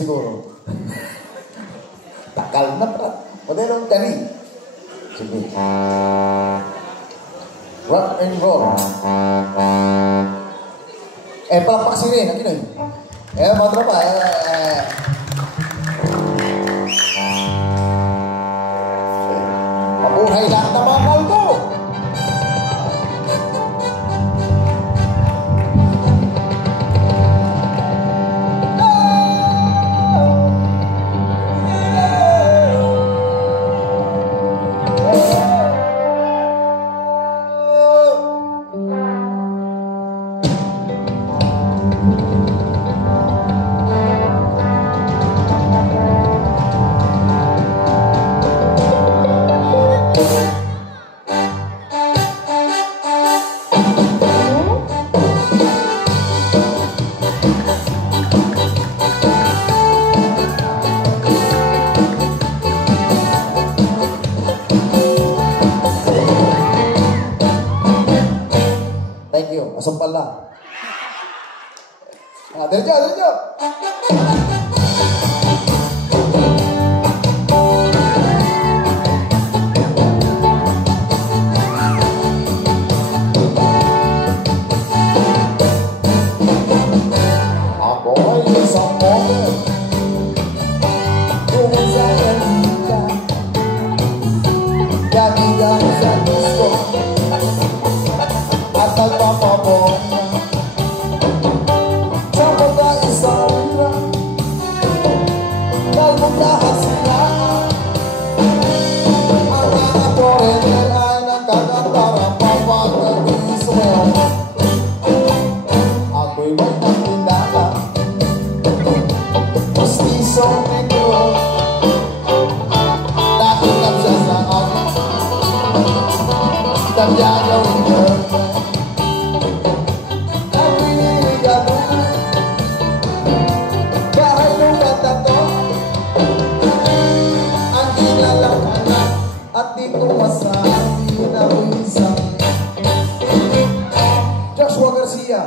siguro. Takal na pa. Modelo dari. Sige. Rock and roll. Palakpak sini, lagi nih. Mga tropa, mabuhay lahat ng mga kalbo. Sumpah lah. Nah, derjo. Joshua Garcia.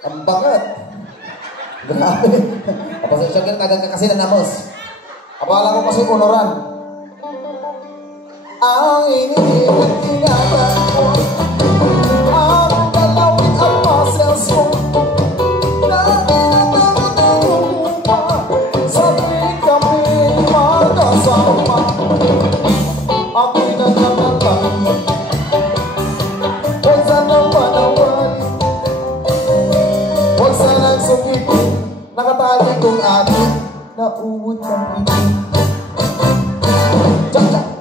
Ang banget. Grabe. Apa sa siya kagag kakasinan na boss. Apala ko kasi honoran. Ang iniiwan tinatang ko. Ang dalawin ang muscles ko. Nakitang pa. Sa tuwing kami magkasama. Ako'y nagkakatang. Huwag sanang panawari. Huwag sanang sumitin. Nakatali kong atin. Nauwod ng pitin. Tsak-tsak.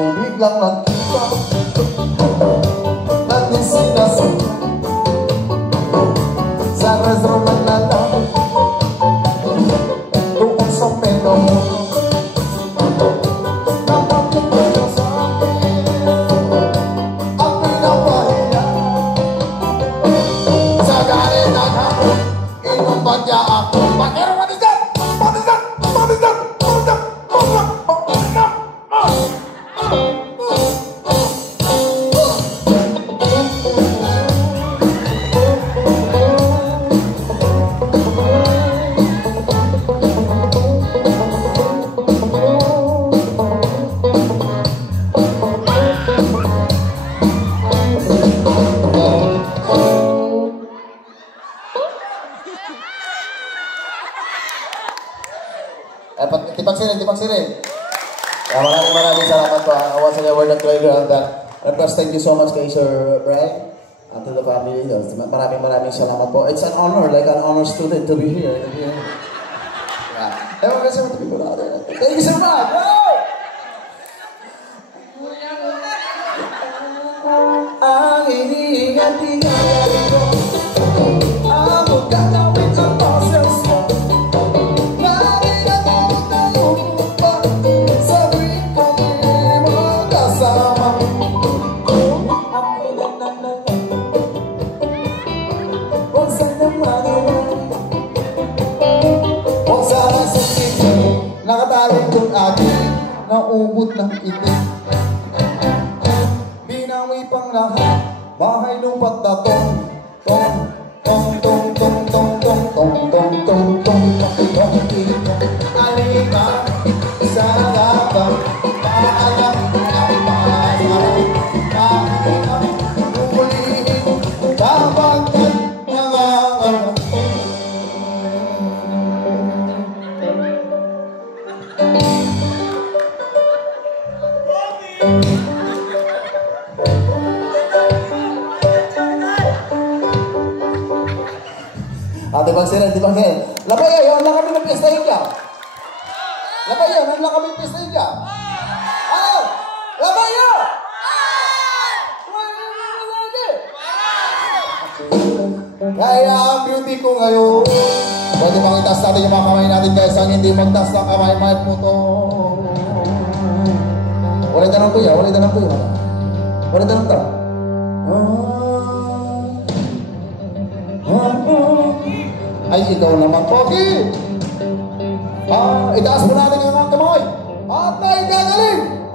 Biglang nagkita natin sinasaya sa restaurant na lang doon sa Penomuno. Napakita ka sa akin ang pinapahiya sa galit at hapon. Inumbag niya ako. Bakero, what is that? What is that? What is that? What is that? What is that? Tipang sini. Ya, maraming salamat po. Awas sa World of Playground. And of course, thank you so much kay Sir Brian and to the family. Maraming salamat po. It's an honor, like an honor student to be here. Yeah. Thank you so much. Ang iniingat-ingat ko, ang gagawin ang boses mo. Maringat mo lubot ng itim. Binawi pang lahat, bahay lupat na tong, tong, tong, tong, tong, tong, tong, tong, tong, tong, tong, tong, alika, sa labang, paalam ang paalam, paalam, ulihin, babagtan, mga alam. Di bang sir? Labay yun, lang kami ng pestahin ka. Labay yun, lang kami ng pestahin ka. Labay yun! Kaya ang beauty ko ngayon. Pwede bang itaas natin yung mga kamay natin guys. Ang hindi magtaas ng kamay, may puto. Walay tanong kuya, walay tanong kuya. Walay tanong ta. Ay, ikaw naman, Pogi! Itaas mo natin ang mga kamay! At may gagaling!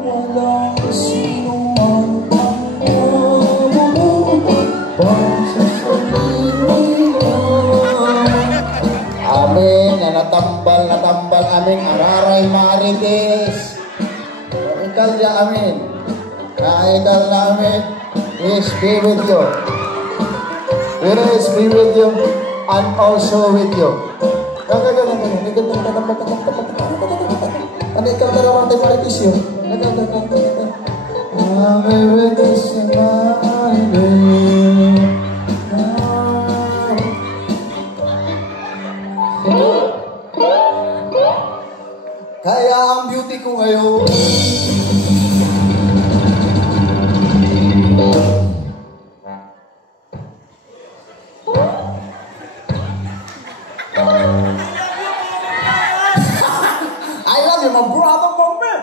Walang sino man amin, natambal aming araray marites. Ikal ya amin. Ikal namin. Peace be with you. Peace be with you and also with you. Ano ikaw na naman tayo marites yun? Kaya ang beauty ko ngayon I love you, my brother, my man.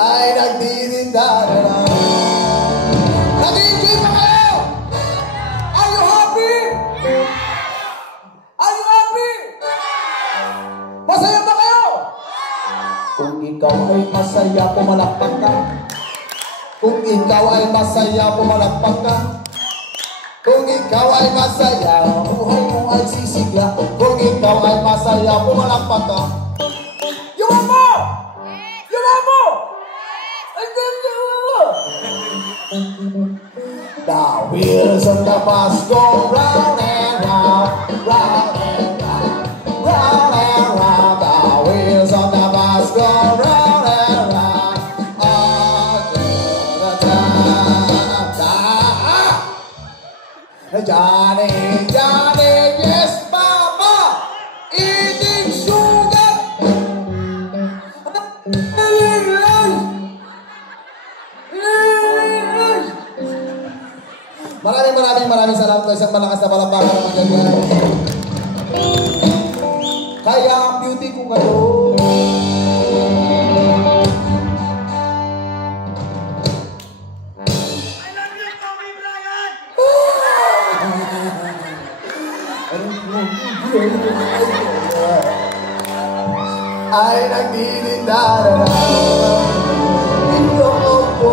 Ay, nagtitinda na lang. Nag-enjoy pa kayo? Are you happy? Are you happy? Masaya ba kayo? Kung ikaw ay masaya, pumalakpak ka. Kung ikaw ay masaya, pumalakpak ka. Kung ikaw ay masaya, buhay mo ay sisigla. Kung ikaw ay masaya, pumalakpak ka. You want more? You want more? The wheels of the bus go round and round, round and round, round and round. The wheels of the bus go round and round all the time. Johnny, Johnny, yes, Mama, eating sugar. Maraming salamat po. Isang malakas na palakpakan ng magagyan. Kaya ang beauty ko ngayon. I love you, Kobe Bryant! Ay nagtitinda na lang. Ito po.